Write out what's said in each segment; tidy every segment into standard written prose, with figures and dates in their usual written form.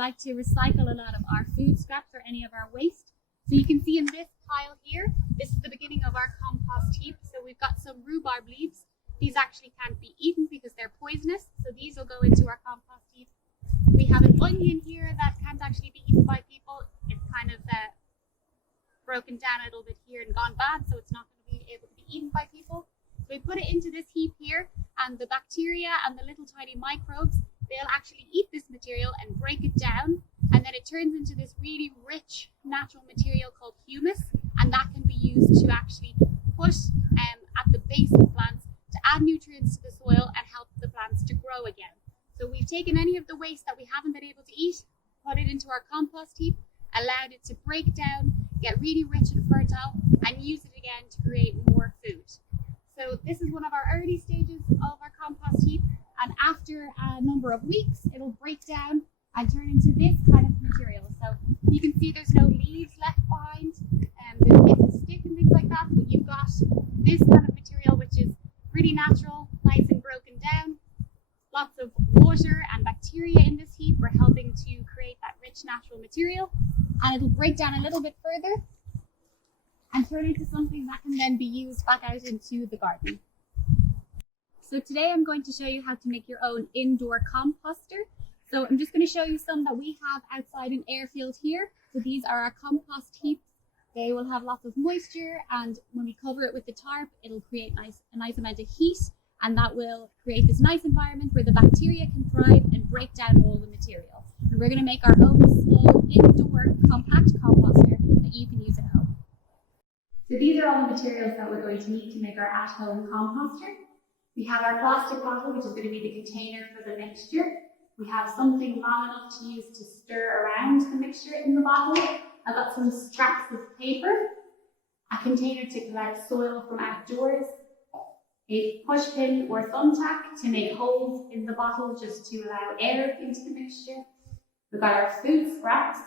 like to recycle a lot of our food scraps or any of our waste. So you can see in this pile here, this is the beginning of our compost heap. So we've got some rhubarb leaves. These actually can't be eaten because they're poisonous. So these will go into our compost heap. We have an onion here that can't actually be eaten by people. It's kind of broken down a little bit here and gone bad, so it's not going to be able to be eaten by people. So we put it into this heap here, and the bacteria and the little tiny microbes, they'll actually eat this material and break it down, and then it turns into this really rich natural material called humus, and that can be used to actually put at the base of plants to add nutrients to the soil and help the plants to grow again. So we've taken any of the waste that we haven't been able to eat, put it into our compost heap, allowed it to break down, get really rich and fertile, and use it again to create more food. So this is one of our early stages of our compost heap, and after a number of weeks, it'll break down and turn into this kind of material. So you can see there's no leaves left behind, there's bits of stick and things like that, but you've got this kind of material which is really natural, nice and broken down. Lots of water and bacteria in this heap are helping to create that rich natural material, and it'll break down a little bit further and turn into something that can then be used back out into the garden. So today I'm going to show you how to make your own indoor composter. So I'm just going to show you some that we have outside in Airfield here. So these are our compost heaps. They will have lots of moisture, and when we cover it with the tarp, it'll create a nice amount of heat, and that will create this nice environment where the bacteria can thrive and break down all the material. And we're going to make our own small indoor compact composter that you can use at home. So these are all the materials that we're going to need to make our at-home composter. We have our plastic bottle, which is going to be the container for the mixture. We have something long enough to use to stir around the mixture in the bottle. I've got some scraps of paper, a container to collect soil from outdoors, a push pin or thumbtack to make holes in the bottle just to allow air into the mixture. We've got our food scraps.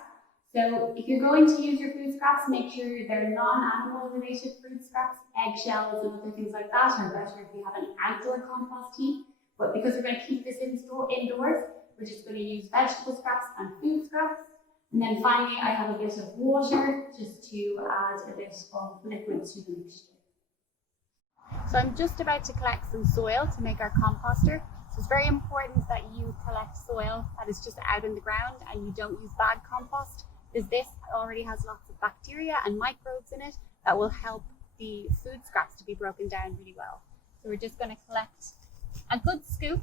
So if you're going to use your food scraps, make sure they're non-animal related food scraps. Eggshells and other things like that are better if you have an outdoor compost heap. But because we're going to keep this indoors, we're just going to use vegetable scraps and food scraps. And then finally, I have a bit of water just to add a bit of liquid to the mixture. So I'm just about to collect some soil to make our composter. So it's very important that you collect soil that is just out in the ground and you don't use bad compost, because this already has lots of bacteria and microbes in it that will help the food scraps to be broken down really well. So we're just going to collect a good scoop,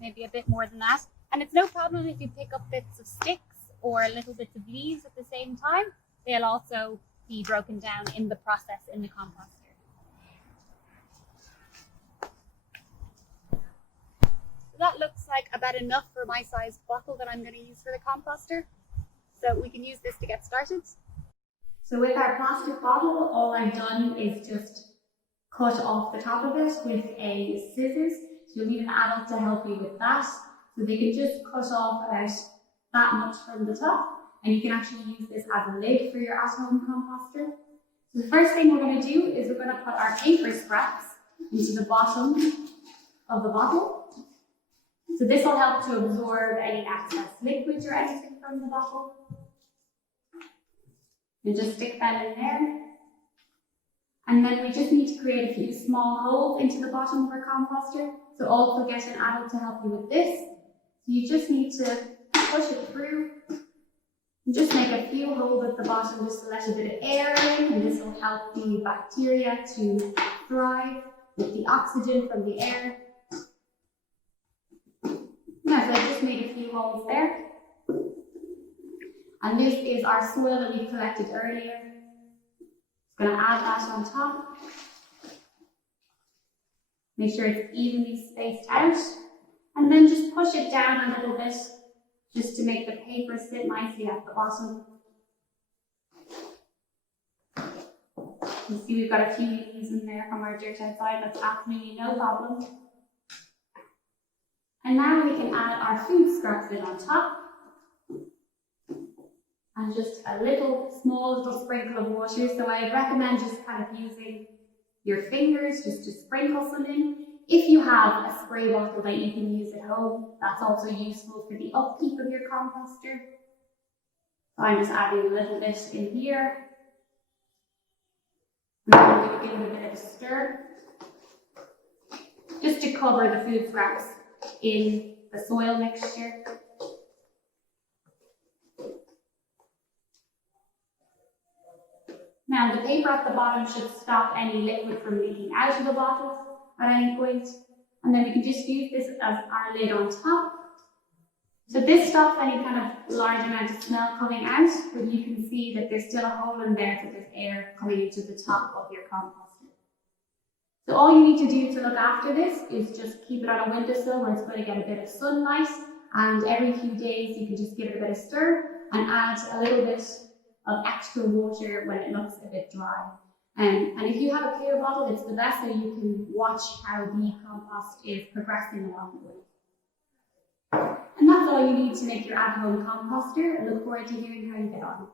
maybe a bit more than that. And it's no problem if you pick up bits of sticks or little bits of leaves at the same time. They'll also be broken down in the process in the composter. So that looks like about enough for my size bottle that I'm going to use for the composter. So we can use this to get started. So with our plastic bottle, all I've done is just cut off the top of it with a scissors. So you'll need an adult to help you with that. So they can just cut off about that much from the top, and you can actually use this as a lid for your at-home composter. So the first thing we're going to do is we're going to put our paper scraps into the bottom of the bottle. So this will help to absorb any excess liquids or anything from the bottle. And just stick them in there. And then we just need to create a few small holes into the bottom of our composter. So also get an adult to help you with this. So you just need to push it through and just make a few holes at the bottom just to let a bit of air in, and this will help the bacteria to thrive with the oxygen from the air. Yeah, so I just made a few holes there. And this is our soil that we collected earlier. Just going to add that on top. Make sure it's evenly spaced out. And then just push it down a little bit just to make the paper sit nicely at the bottom. You see we've got a few leaves in there from our dirt outside. That's absolutely no problem. And now we can add our food scraps in on top. And just a small little sprinkle of water. So I recommend just kind of using your fingers just to sprinkle some in. If you have a spray bottle that you can use at home, that's also useful for the upkeep of your composter. So I'm just adding a little bit in here. And then I'm going to give it a bit of a stir, just to cover the food scraps in the soil mixture. Now the paper at the bottom should stop any liquid from leaking out of the bottle at any point. And then we can just use this as our lid on top. So this stops any kind of large amount of smell coming out, but you can see that there's still a hole in there, so there's air coming into the top of your composter. So all you need to do to look after this is just keep it on a windowsill where it's going to get a bit of sunlight, and every few days you can just give it a bit of stir and add a little bit of extra water when it looks a bit dry. And if you have a clear bottle, it's the best, so you can watch how the compost is progressing along the way. And that's all you need to make your at-home composter. I look forward to hearing how you get on.